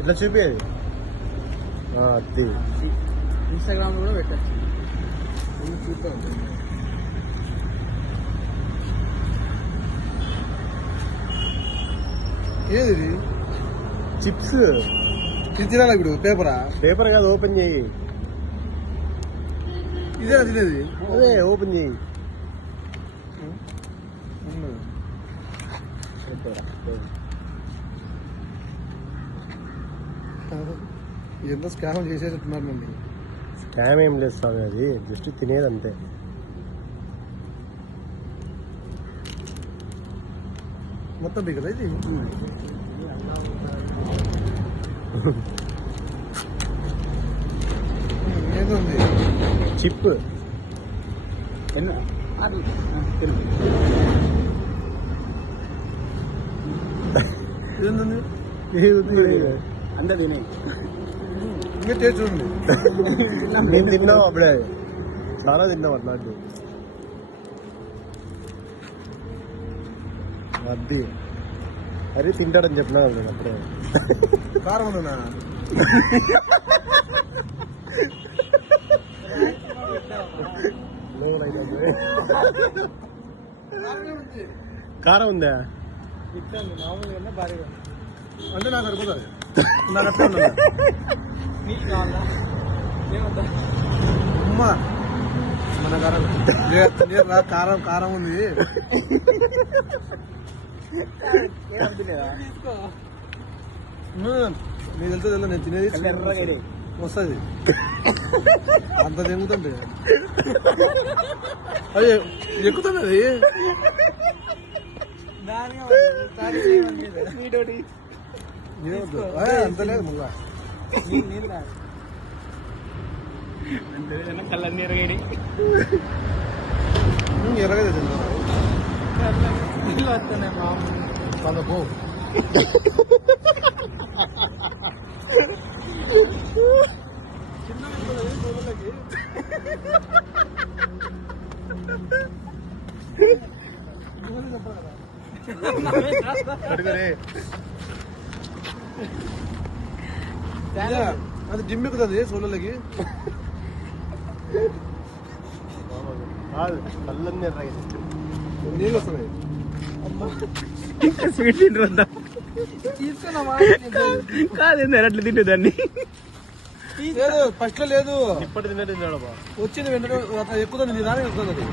ఇట్లా చూపేది అది ఇన్స్టాగ్రామ్ కూడా పెట్టచ్చు. చూద్దాం. ఏది చిప్స్ తినాలి ఇప్పుడు? పేపర్ కాదు, ఓపెన్ చేయి. ఇదే తినేది. అదే ఓపెన్ చేయి. ఎంత స్కామ్ చేసేటట్టున్నారు మంది. స్కామ్ ఏం లేదు స్వామి, అది జస్ట్ తినేది అంతే. మొత్తం కదా ఇది. ఏదుంది? చిప్ ఏంది? అందరు తినే మీరు టేస్ట్ చూడండి. మేము తిన్నాం అప్పుడే, చాలా తిన్నాం అట్లాంటి. అది అరే తింటాడని చెప్పినా నేను అప్పుడే. కారం ఉందన్నా? కారం ఉందా? మామూలుగా భారీగా అంటే నాకు సరిపోతుంది. నాకు అట్లా ఉన్నా అమ్మా మన కారం కారం ఉంది. మీకు తెలుసు తెలుసు, నేను తినేది వస్తుంది. అంత తెంగుతుంది అది, ఎక్కుతుంది అది. అంత లేదు ముల్లా కళ్ళన్నీ ఎరగడి ఎరగదే వస్తున్నాయి మామూలు పో. అది జిమ్ ఎక్కుతుంది సోళ్ళకి. నీళ్ళు వస్తున్నాయి. స్వీట్ తింటుందా? కాదు అట్లా తింటే దాన్ని లేదు, ఫస్ట్ లో లేదు, ఇప్పటి తిన్నాడు వచ్చింది వెంటనే ఎక్కుతుంది. నీ దానికి ఎక్కుతుంది.